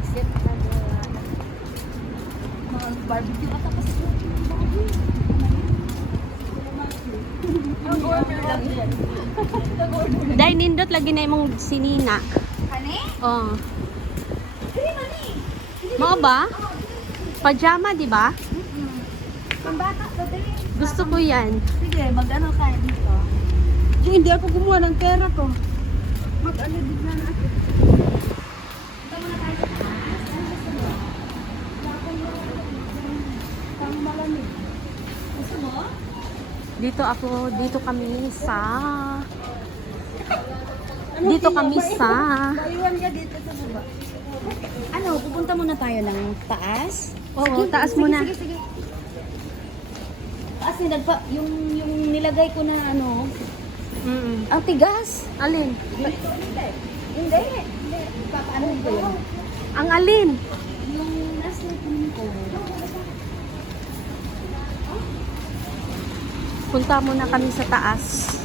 exit na mga barbecue ata kasi order lang yan. Dahil nindot lagi na imong sinina. Kani? Oh. Dili man ni. Mao ba? Pajama, di ba? Pambata to dili. Gusto ko yan. Sige, mag-ano ka dito. Hindi ako gumawa ng pera ko. Mag-ano din na ako. Ito muna tayo sa taas. Ano gusto mo? Pang malamig. Gusto mo? Dito kami sa Dito kami sa Maiwan ka dito sa baba. Ano, pupunta muna tayo ng taas? Oo, taas sige, muna. Sige, sige. Taas yung nilagay ko na ano, ang tigas. Alin? Hindi. Papaano ko yun? Ang alin? Yung nasa tingin ko. Punta muna kami sa taas.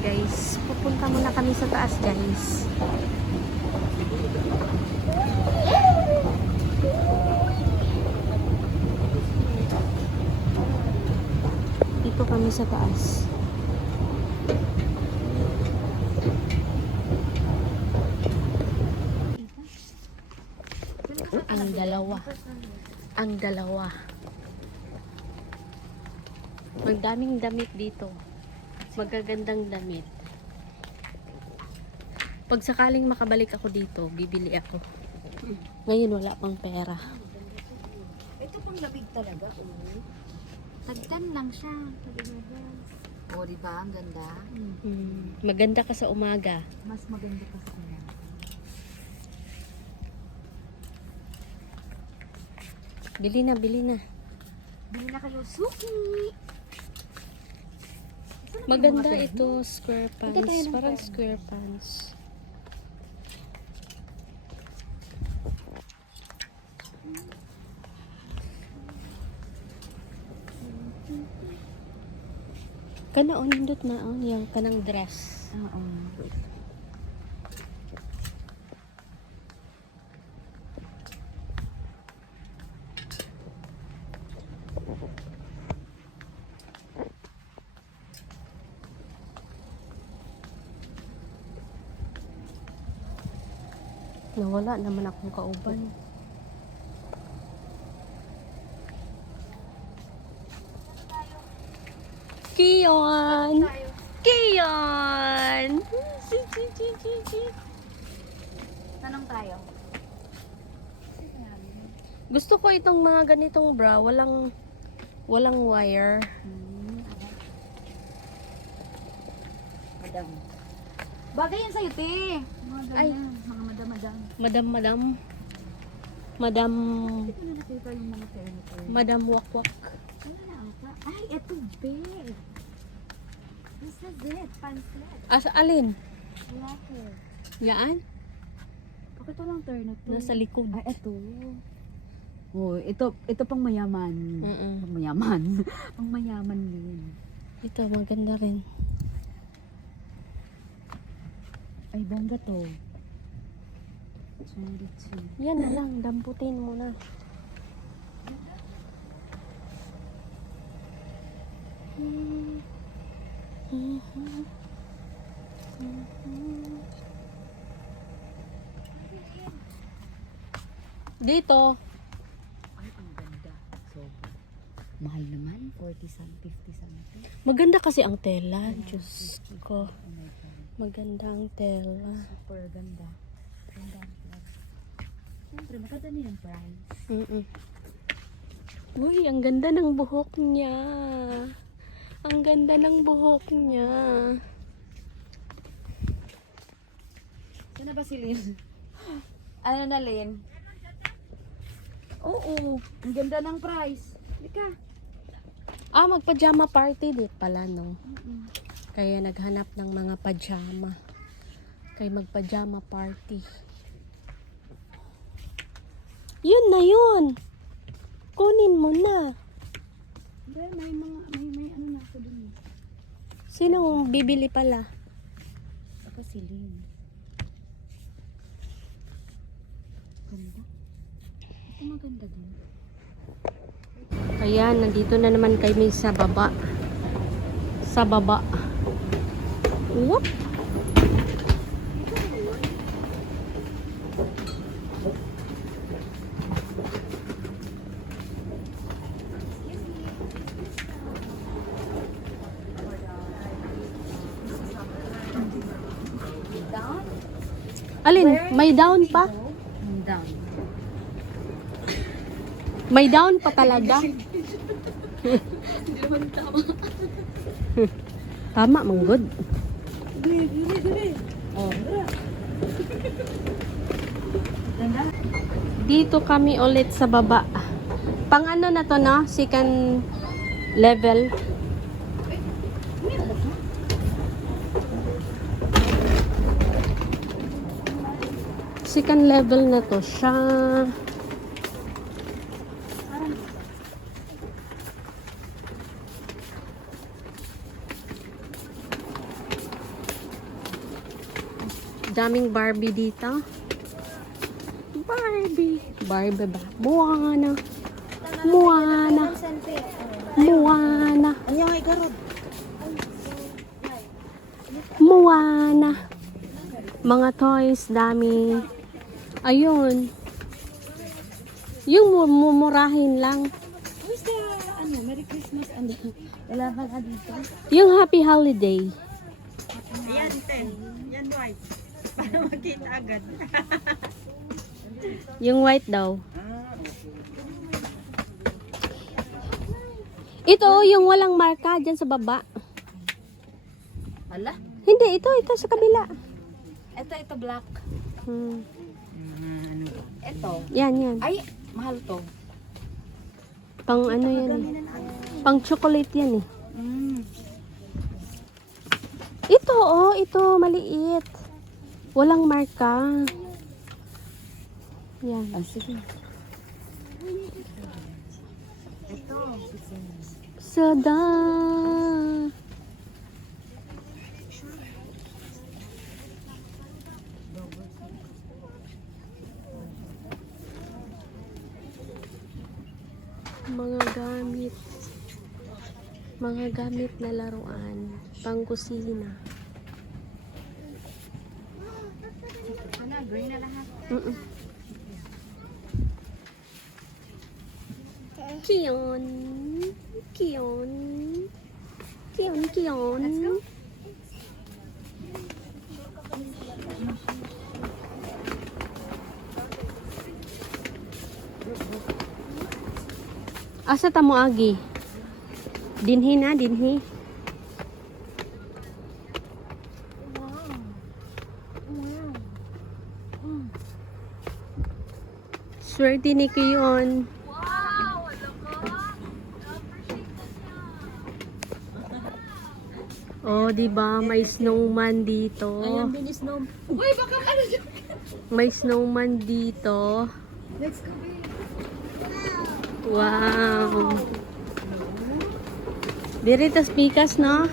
Guys, pupunta muna kami sa taas, guys. Dito kami sa taas. Ang dalawa. Ang dalawa. Ang daming damit dito. Magagandang damit. Pag sakaling makabalik ako dito, bibili ako. Ngayon wala pang pera. Ito pang labig talaga. Tagtan lang siya. O, diba? Ang ganda. Maganda ka sa umaga. Mas maganda pa sa kanya. Bili na, bili na. Bili na kayo suki. Maganda ito, square Punta tayo pants. ng Parang pera. square pants. Kana on nindot na on yung kanang dress. Oo. Nawala naman akong kauban. Kiyon! Kiyon! Tanong tayo. Gusto ko itong mga ganitong bra, walang wire. Madam. Bagay yan sa'yo, te. Mga Ay. ganyan. Mga madam-madam. Madam Hindi ko na nakita yung mga furniture. Madam Wakwak. Wala na ata. Ay, eto, bed. This is it. Pamphlet. Asa alin? Letter. Yaan? Bakit walang turn to? Nasa likod. Ay, eto. Oh, ito pang mayaman. Pang mayaman. Pang mayaman din. Ito, maganda rin. Ay, bongga to. 22. Yan na lang, damputin mo na. Dito, Ay, ang ganda. So, mahal naman. 40 something, 50 something. maganda kasi ang tela. Diyos ko, Oh my God. maganda ang tela. Super ganda. Ganda ang price. Siyempre, maganda na yung price. Uy, ang ganda ng buhok niya. Ang ganda ng buhok niya. Saan na ba si Lynn? Ano na, Lynn? Oo, ang ganda ng price. Lika. Ah, magpajama party din pala, no? Kaya naghanap ng mga pajama. Kaya magpajama party. Yun na yun! Kunin mo na. Hindi, may ano na ako dun. Sinong bibili pala? Saka si Lynn. Ganda. Ito maganda din. Ayan, nandito na naman kami sa baba. Sa baba. Whoop! Down? Alin? May down pa? Down. May down pa talaga. Tama, manggod. Oh. Dito kami ulit sa baba. Pang ano na to, no? Second level. Second level na to siya. Daming Barbie dito. Barbie. Barbie ba? Moana. Moana. Moana. Ano yung ikarod? Moana. Mga toys, dami. Ayun. Yung mumurahin lang. Where's the, Merry Christmas and wala ba ka dito? Yung Happy Holiday. Yan, ten. Yan, white. Para makita agad. Yung white daw. Ito, yung walang marka dyan sa baba. Hala? Hindi, ito sa kabila. Ito black. Hmm. Ito. Yan. Ay, mahal to. Pang ano yan eh. Pang chocolate yan eh. Mm. Ito, maliit. Walang marka. Yan. Ah, sige. Sada. Mga gamit na laruan, pang kusina. Green na lahat. Kiyon. Kiyon. Kiyon, kiyon. Let's go. Asa ta mo agi? Dinhi na, dinhi. Swerte ni Kiyon. Oh, di ba may snowman dito. Ayan, binis no. Uy, baka ano dyan? May snowman dito. Let's go, babe. Wow. Biritas pikas, no?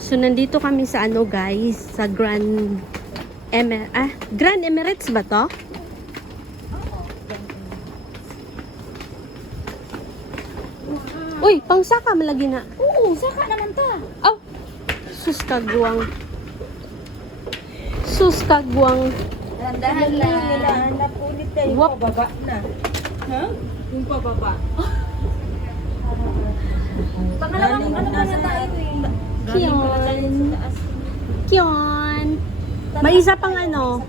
So, nandito kami sa ano, guys? Sa Grand Emirates ba to? Uy, pang saka malagi na. Oo, saka naman ta. Oh, sus kagwang. Sus kagwang. Dahan lang. Hanap ulit tayo. Yung Wap. pababa na. Ha? Yung pababa. Pangalawang ano pa na tayo eh. Kiyon. Kiyon. May isa pang ano.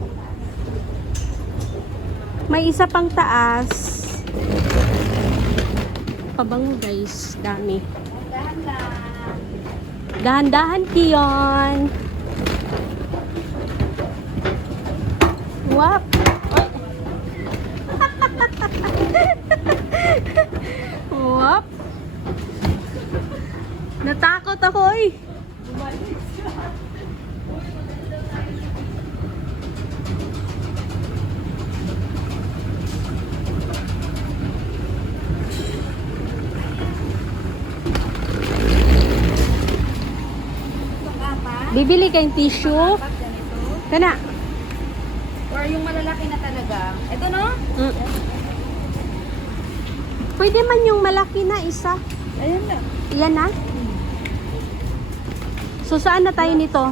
May isa pang taas. Pabango guys. Dami. Dahan lang. Dahan-dahan, Kiyon. Wap. Wap. Natakot ako eh. Bibili kayong tissue. Kana. yung malalaki na talaga. Ito no? Mm. Pwede man yung malaki na isa. Ayan na. Iyan na? So, saan na tayo nito?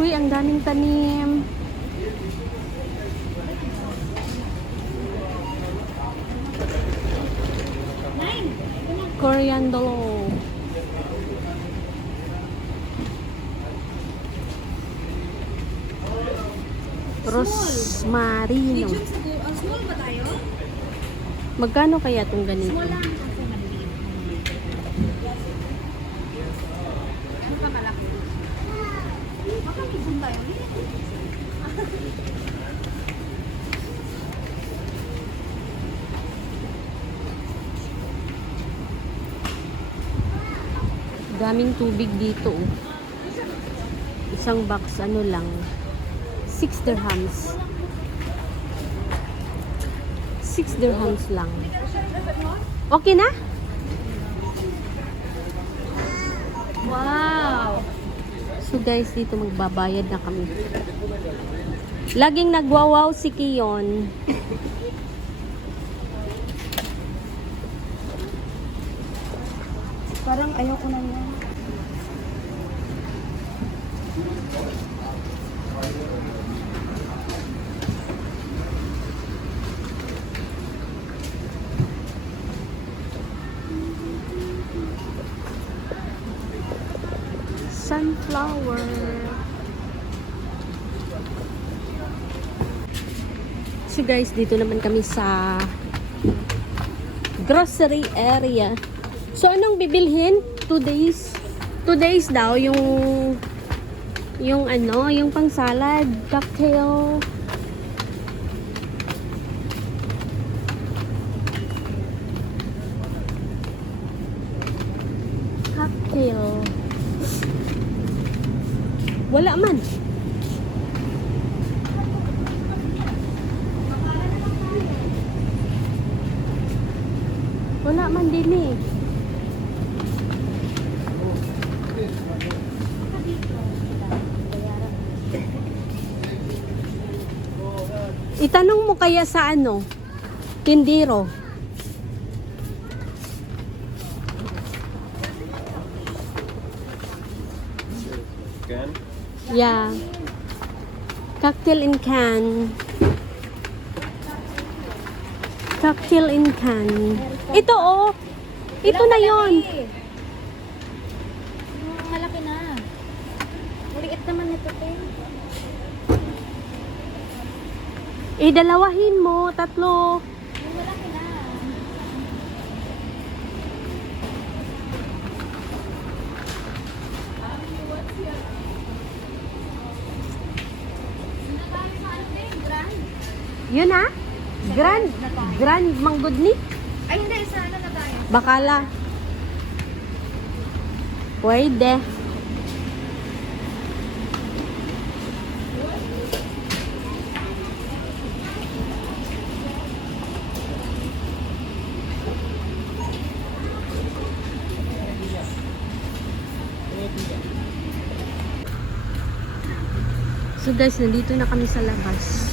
Uy, ang daming tanim. Coriander. Rosmarino. Small ba tayo? Magkano kaya itong ganito? Small lang kasi maliit. Ano ka malaki? Baka may zoom tayo. Daming tubig dito. Oh. Isang box, ano lang. 6 dirhams. 6 dirhams lang. Okay na? Wow! So guys, dito magbabayad na kami. Laging nagwawaw si Kiyon. Parang ayaw ko na yan. Sunflower. So guys, dito naman kami sa grocery area. So anong bibilhin? 2 days. 2 days daw yung ano, yung pang salad, cocktail. Cocktail. Wala man. Wala man din eh. Itanong mo kaya sa ano? Tindiro. Can? Yeah. Cocktail in can. Cocktail in can. Ito oh. Ito na yon. Malaki na. Maliit naman ito, te. Dalawahin mo, 3. Malaki na. Yun ha? Grand manggod ni? Ay, hindi. Isa na tayo. Bakala. Pwede. So guys, nandito na kami sa labas.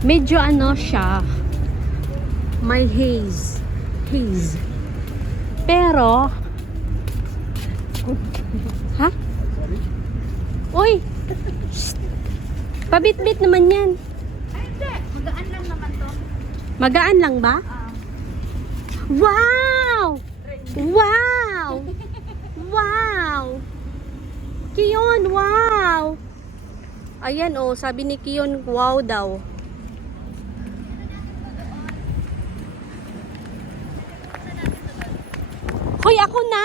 Medyo ano siya, may haze. Pero, ha? Uy! Shh! Pabit-bit naman yan. Ay, hindi. Magaan lang naman to. Magaan lang ba? Wow! Wow! Wow! Kiyon, wow! Ayan oh, sabi ni Kiyon, wow daw. Hoy, ako na!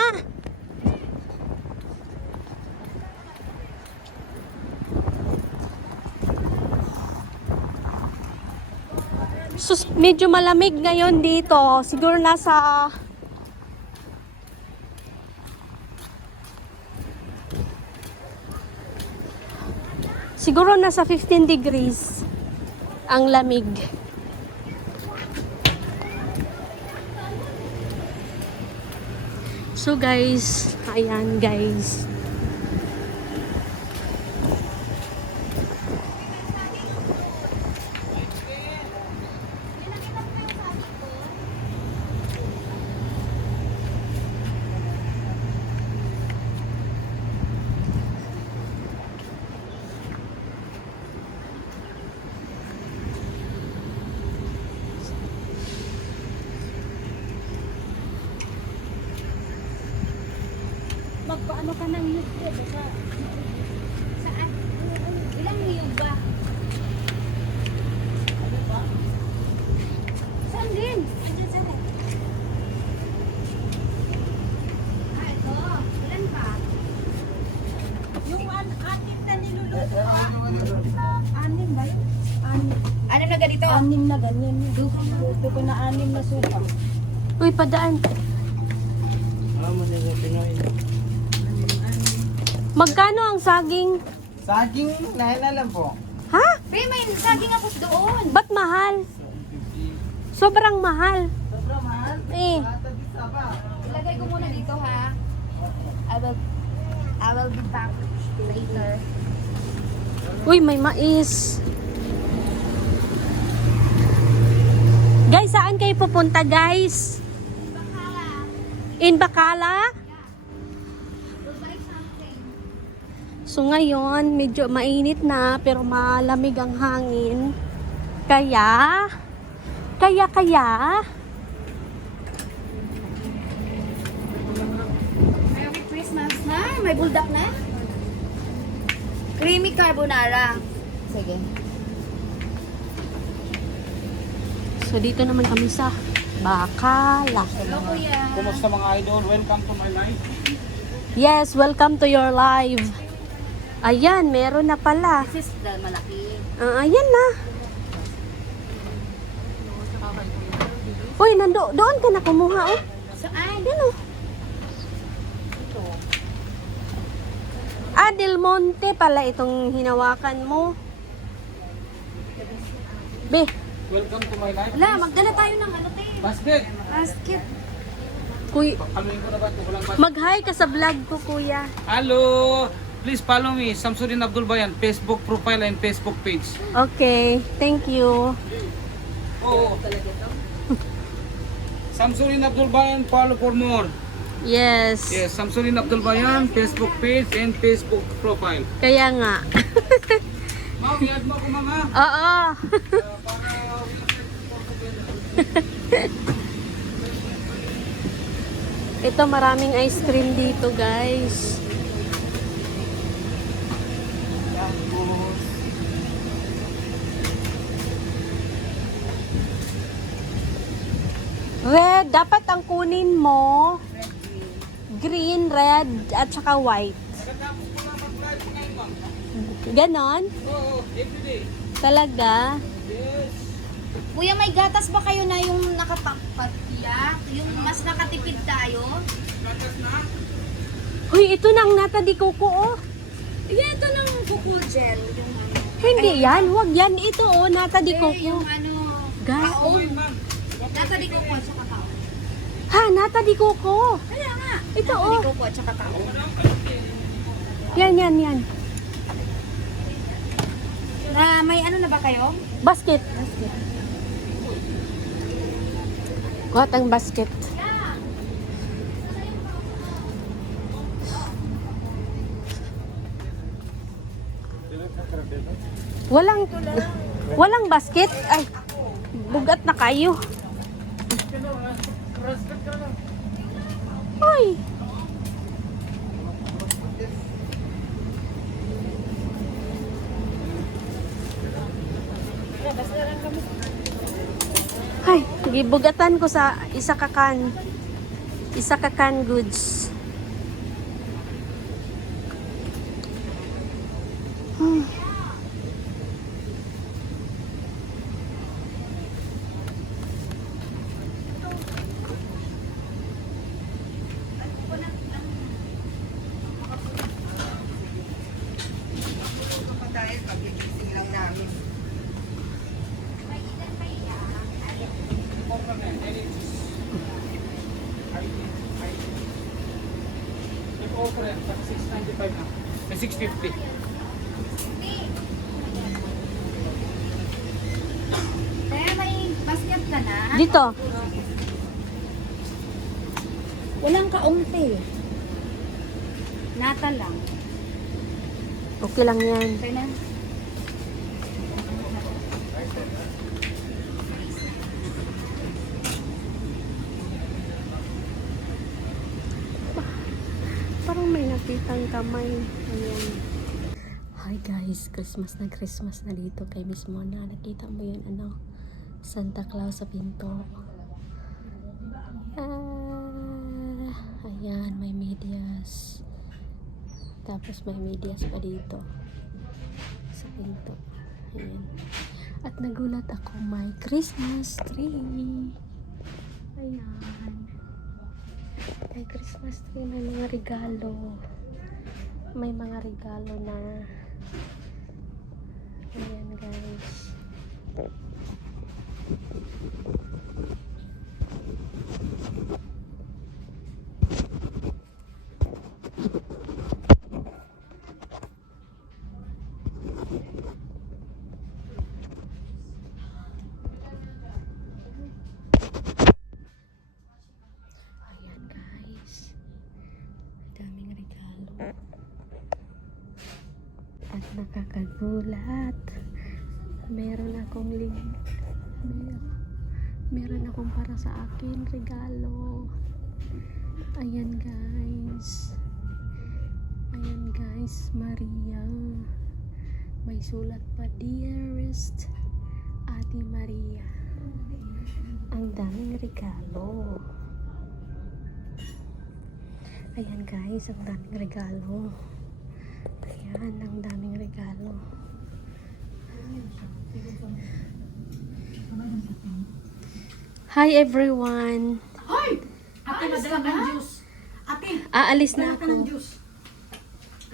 Sus, medyo malamig ngayon dito. Siguro nasa siguro nasa 15 degrees ang lamig. So guys, ayan guys. Magpaano ka ng niyog ko? Baka... Saan? Ilang niyog ba? Ano ba? Saan din? Saan? Ito. Ilan pa? Yung anim na niluluto. Anim ba yun? Anim. Ano na ganito? Anim na ganyan. Luto ko na anim na suka. Uy, padaan. Magkano ang saging? Saging, na lang po. Ha? Be, may saging ako doon. Ba't mahal? Sobrang mahal. Sobrang mahal. Eh. Matagisa ba? Ilagay ko muna dito ha. I will be back later. Uy, may mais. Guys, saan kayo pupunta, guys? In Bacala? We'll buy something. So ngayon, medyo mainit na pero malamig ang hangin. Kaya Merry Christmas na. May buldak na. Creamy carbonara. Sige. so dito naman kami sa Bacala. Hello, kuya. Kumusta mga idol? Welcome to my life. Yes, welcome to your live. Ayan, meron na pala. This is the malaki. Ayan na. Uy, doon ka na kumuha, oh. Saan? Yan, oh. Del Monte pala itong hinawakan mo. Be, Welcome to my life. Wala, magdala tayo ng ano, te. Basket. Basket. Paluin ko na ba ito? Walang basket. mag-hi ka sa vlog ko, kuya. Hello. Please follow me. Samsudin Abdul Bayan. Facebook profile and Facebook page. Okay, thank you. Oo. Samsudin Abdul Bayan. Follow for more. Yes. Yes, Samsudin Abdul Bayan. Facebook page and Facebook profile. Kaya nga. Ma'am, i-add mo ako mga. Oo. Ito, maraming ice cream dito, guys. Red, dapat ang kunin mo. Green, red, at saka white. Ganon? Oo, everyday. Talaga? Yes. Kuya, may gatas ba kayo na yung nakapagpatiyak? Yung mas nakatipid tayo? Gatas na. Uy, ito nang nata di coco, oh. Yeah, ito ng kuko gel. Yung ano. Hindi yan, wag yan. Ito, oh, nata di Yung coco. ano. Ga- Kaon. Nasa di kuko at saka tao. Ha, nata di coco. Kaya nga. Ito, Nasa oh. di kuko at saka tao. Yan. Na may ano na ba kayo? Basket. Kuha tayong basket. Walang basket. Ay, bugat na kayo. Ay. Ay, gibugatan ko sa isa ka can goods. offer yan. 695 na. May 650. Kaya may basket ka na. Dito. Walang kaunti. Nata lang. Okay lang yan. Okay na. Parang may nakitang kamay. Ayan. Hi guys, Christmas na dito kay Miss Mona. Nakita mo yun, ano? Santa Claus sa pinto. Ayan, may medyas. Tapos may medyas pa dito. Sa pinto. Ayan. At nagulat ako, may Christmas tree. Ayan. May Christmas tree, may mga regalo. May mga regalo na. Ayan guys. Ayan guys. Daming regalo. At nakakagulat. Meron akong meron akong para sa akin regalo. Ayan guys. Ayan guys, Maria. May sulat pa, Dearest Ate Maria. Ang daming regalo. Ayan guys, ang daming regalo. Ayan, ang daming regalo. Hi everyone! Hoy! Ate, madala ka ng juice. Ate, Aalis na madala ka ng ako. juice.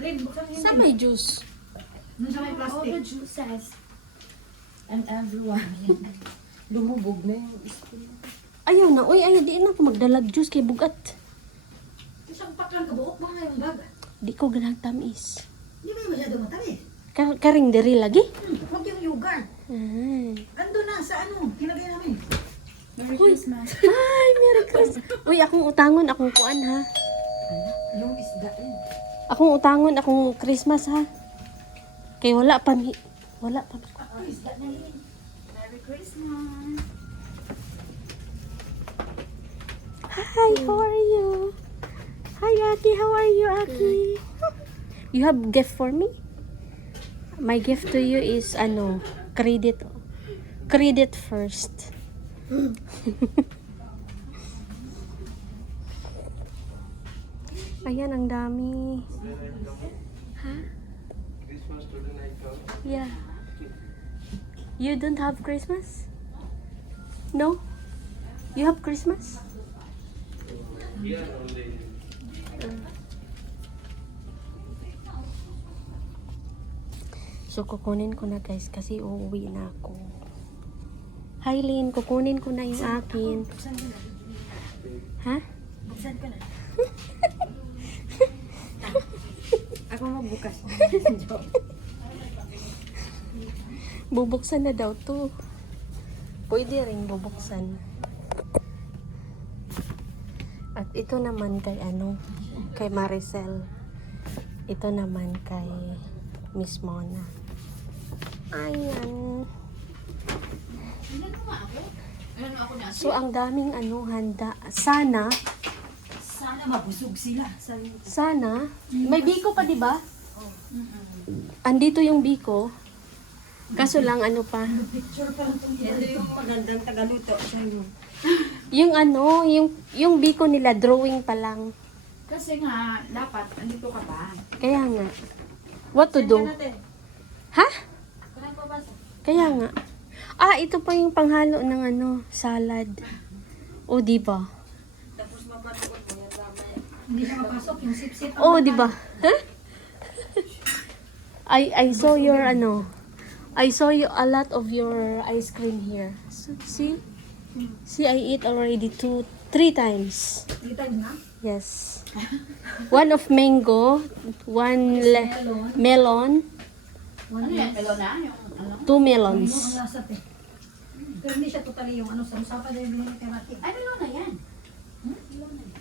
Rin, buksan mo yun. Saan may juice? Doon sa may plastic. juices. And everyone. Lumubog na yung spoon. Ayaw na. Uy, ayaw. Di na ako magdalag juice kay bugat. Isang pack lang kabuok mo nga yung bag. Di ko ganang tamis. Hindi ba yung masyado matamis? Karing diri lagi? Huwag yung yogurt. Ando na sa ano, kinagay namin. Merry Christmas. Ay, Merry Christmas. Uy, akong utangon, akong kuan ha. Yung isda rin. Akong utangon, akong Christmas ha. Kay wala pa mi. Wala pa. Isda na rin. Merry Christmas. Hi, how are you? Hi, Aki. How are you, Aki? You have gift for me? My gift to you is ano, credit. Credit first. Ayan, ang dami. Ha? Christmas today night come. Yeah. You don't have Christmas? No? You have Christmas? Here only. So, kukunin ko na guys kasi uuwi na ako. Hi, Lynn. Kukunin ko na yung akin. Ha? Buksan ko na. Ako magbukas. Bubuksan na daw to. Pwede rin bubuksan. At ito naman kay ano, kay Maricel. Ito naman kay Miss Mona. Ayan. So, ang daming ano, handa. Sana mabusog sila. Sana. May biko pa, di ba? Andito yung biko. Kaso lang, ano pa. Picture pa lang itong ito yung magandang tagaluto sa inyo. Yung ano, yung biko nila, drawing pa lang. Kasi nga, dapat, andito ka ba? Kaya nga. What to do? Ha? Kaya nga. Ah, ito pa yung panghalo ng ano, salad. O, di ba? Hindi siya mapasok, yung sip-sip. Oh, di ba? Huh? I saw your ano. I saw you a lot of your ice cream here. So, see? See, I eat already 3 times. 3 times na? Yes. One of mango, one melon, Ano yan? Pelo na? Yung ano? 2 melons. Lasap eh. Pero hindi siya totally yung ano, sa pa din yung terati. Ay, pelo na yan. Pelo na yan.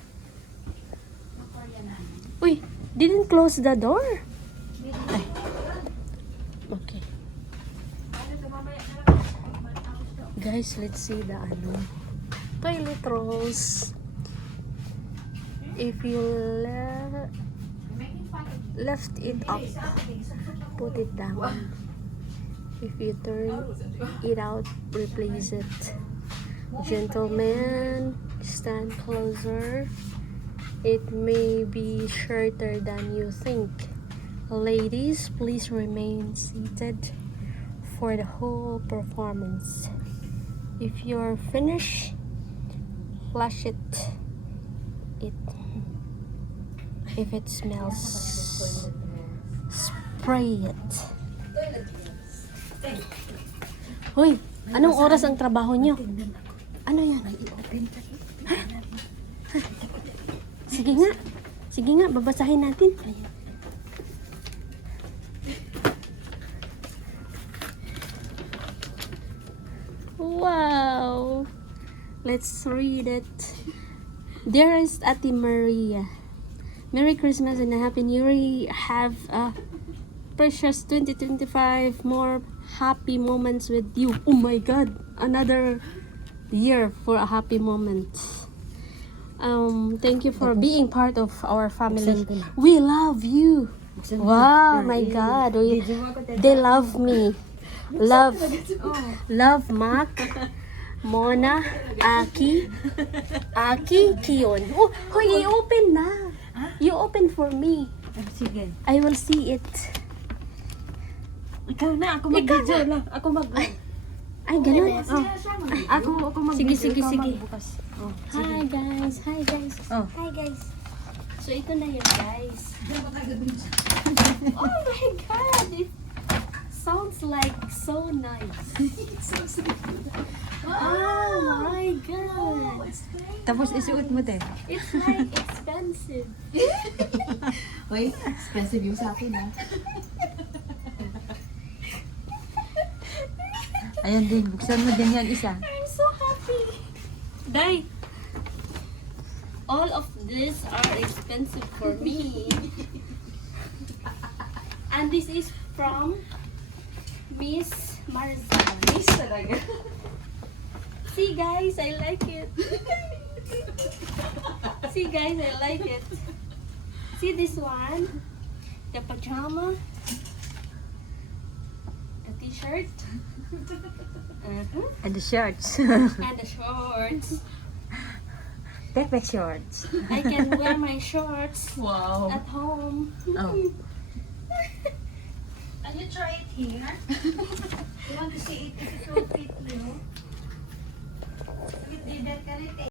Makorya na. Uy, didn't close the door. Ay. Okay. Guys, let's see the toilet rolls. If you left it up, put it down. If you turn it out, replace it. Gentlemen, stand closer. It may be shorter than you think. Ladies, please remain seated for the whole performance. If you're finished, flush it. If it smells, spray it. Hoy, anong oras ang trabaho nyo? Ano yan? Sige nga. Sige nga, babasahin natin. Wow! Let's read it. Dearest Ate Maria, Merry Christmas and a Happy New Year. Have a precious 2025 more happy moments with you. Oh my God! Another year for a happy moment. Thank you for being part of our family. We love you. Wow, my God. They love me. Love Mac, Mona, Aki, Kion. Oh, hoy, i-open na. You open for me. Sige. I will see it. Ikaw na, ako mag-video lang. Ako mag-vlog. Ay, ganun. Ako mag-video. Sige. Magbukas. Hi guys. Oh. Hi guys. So ito na yun guys. Oh my God. It sounds like so nice. Oh my God. Tapos isuot mo din. It's like expensive. Uy, expensive yung sa akin, ha? Ayan din, buksan mo din yan isa. I'm so happy. Dai. All of these are expensive for me. And this is from Miss Marza. Miss talaga. See guys, I like it. See guys, I like it. See this one? The pajama. The t-shirt. And the shorts. And the shorts. Take the shorts. I can wear my shorts Wow. at home. Oh. Can you try it here? You want to see it if it will fit you? You did that, can it?